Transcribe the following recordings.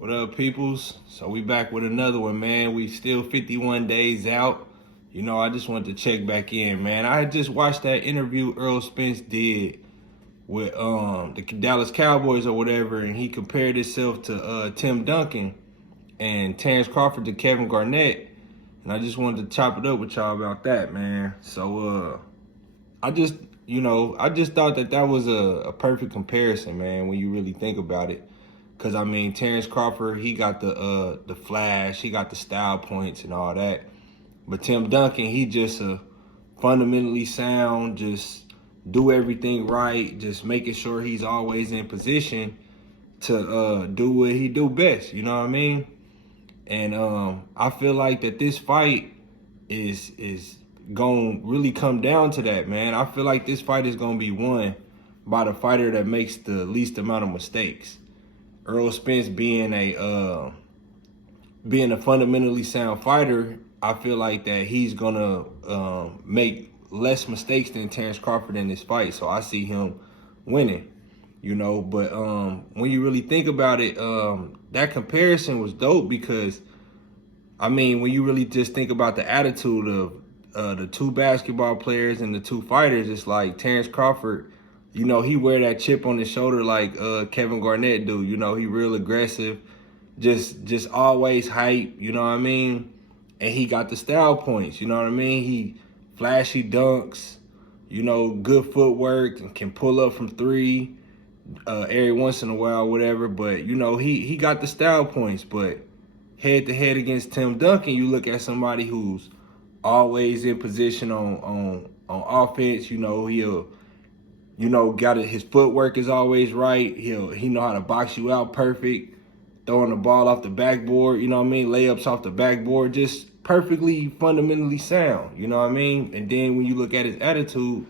What up, peoples? So we back with another one, man. We still 51 days out. I just wanted to check back in, man. I just watched that interview Errol Spence did with the Dallas Cowboys or whatever, and he compared himself to Tim Duncan and Terence Crawford to Kevin Garnett. And I just wanted to chop it up with y'all about that, man. So I just thought that was a perfect comparison, man, when you really think about it. Cause I mean, Terence Crawford, he got the flash, he got the style points and all that. But Tim Duncan, he just fundamentally sound, just do everything right, just making sure he's always in position to do what he do best. You know what I mean? And I feel like that this fight is gonna really come down to that, man. I feel like this fight is gonna be won by the fighter that makes the least amount of mistakes. Errol Spence being a fundamentally sound fighter, I feel like that he's gonna make less mistakes than Terence Crawford in this fight. So I see him winning, But when you really think about it, that comparison was dope because, I mean, when you really just think about the attitude of the two basketball players and the two fighters, it's like Terence Crawford, he wear that chip on his shoulder like Kevin Garnett do. He real aggressive, just always hype, you know what I mean? And he got the style points, you know what I mean? He flashy dunks, good footwork, and can pull up from three every once in a while, whatever. But, he got the style points. But head to head against Tim Duncan, you look at somebody who's always in position on offense. He'll got it. His footwork is always right. He know how to box you out perfect, throwing the ball off the backboard. You know what I mean? Layups off the backboard, just perfectly fundamentally sound. You know what I mean? And then when you look at his attitude,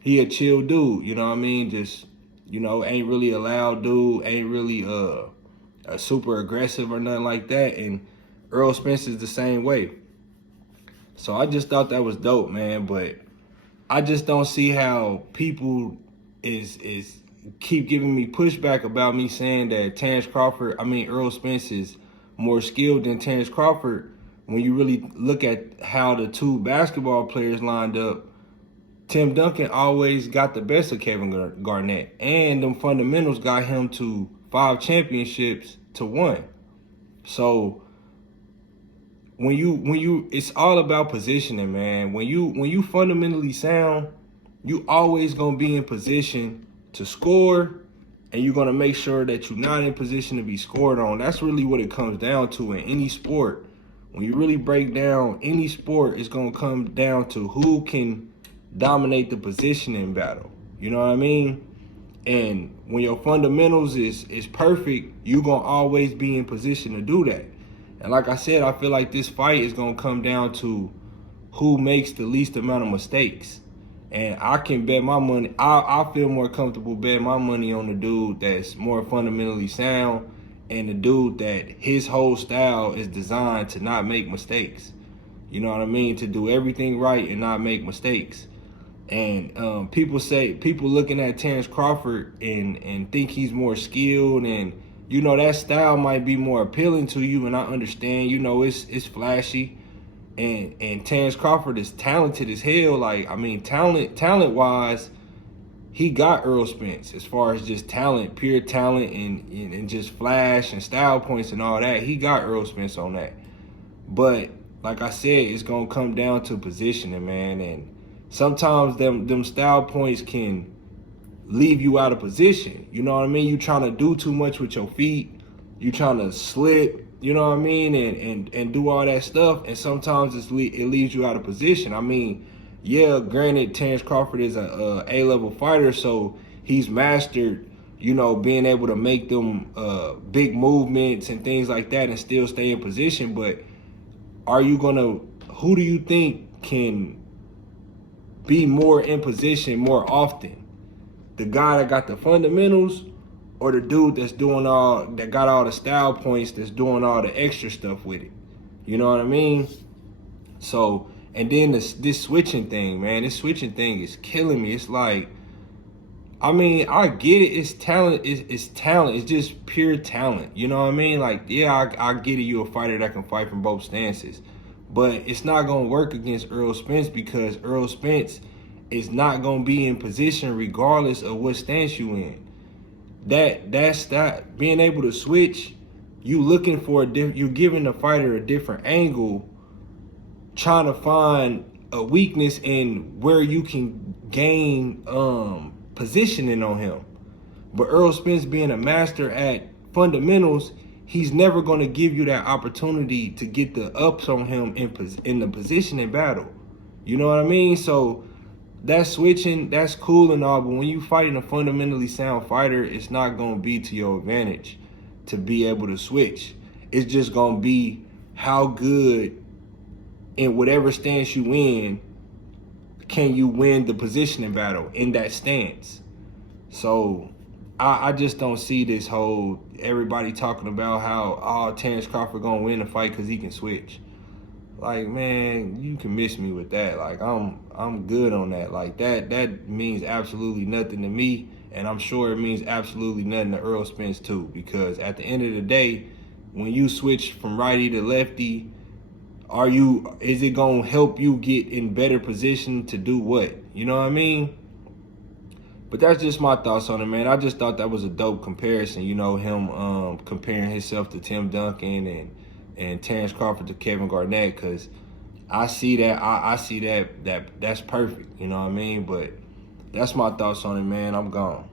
he a chill dude. You know what I mean? Just ain't really a loud dude. Ain't really a super aggressive or nothing like that. And Errol Spence is the same way. So I just thought that was dope, man. But I just don't see how people is keep giving me pushback about me saying that Errol Spence is more skilled than Terence Crawford. When you really look at how the two basketball players lined up, Tim Duncan always got the best of Kevin Garnett, and them fundamentals got him to 5 championships to 1. So when you it's all about positioning, man. When you fundamentally sound, you always gonna be in position to score, and you're gonna make sure that you're not in position to be scored on. That's really what it comes down to in any sport. When you really break down any sport, it's gonna come down to who can dominate the positioning battle. You know what I mean? And when your fundamentals is perfect, you're gonna always be in position to do that. And like I said, I feel like this fight is going to come down to who makes the least amount of mistakes. And I can bet my money. I feel more comfortable betting my money on the dude that's more fundamentally sound and the dude that his whole style is designed to not make mistakes. You know what I mean? To do everything right and not make mistakes. And people looking at Terence Crawford and think he's more skilled, and that style might be more appealing to you, and I understand, it's flashy. And Terence Crawford is talented as hell. Like, I mean, talent-wise, he got Errol Spence as far as just talent, pure talent, and just flash and style points and all that. He got Errol Spence on that. But like I said, it's gonna come down to positioning, man. And sometimes them style points can leave you out of position. You know what I mean? You trying to do too much with your feet. You trying to slip, you know what I mean? And do all that stuff. And sometimes it leaves you out of position. I mean, yeah, granted, Terence Crawford is a A-level fighter, so he's mastered, being able to make them big movements and things like that and still stay in position. But who do you think can be more in position more often? The guy that got the fundamentals, or the dude that got all the style points, that's doing all the extra stuff with it? You know what I mean? So, and then this switching thing, man, this switching thing is killing me. It's like, I mean, I get it. It's talent. It's talent. It's just pure talent. You know what I mean? Like, yeah, I get it. You're a fighter that can fight from both stances. But it's not going to work against Errol Spence because Errol Spence is not going to be in position regardless of what stance you in. That's that. Being able to switch, you looking for you're giving the fighter a different angle, trying to find a weakness in where you can gain positioning on him. But Errol Spence being a master at fundamentals, he's never going to give you that opportunity to get the ups on him in the positioning battle. You know what I mean? So that switching, that's cool and all, but when you fighting a fundamentally sound fighter, it's not going to be to your advantage to be able to switch. It's just going to be how good in whatever stance you in can you win the positioning battle in that stance. So I just don't see this whole everybody talking about how Terence Crawford gonna win the fight because he can switch. Like, man, you can miss me with that. Like, I'm good on that. Like, that means absolutely nothing to me, and I'm sure it means absolutely nothing to Errol Spence too. Because at the end of the day, when you switch from righty to lefty, is it gonna help you get in better position to do what? You know what I mean? But that's just my thoughts on it, man. I just thought that was a dope comparison. You know, him comparing himself to Tim Duncan and Terence Crawford to Kevin Garnett, because I see that. I see that's perfect. You know what I mean? But that's my thoughts on it, man. I'm gone.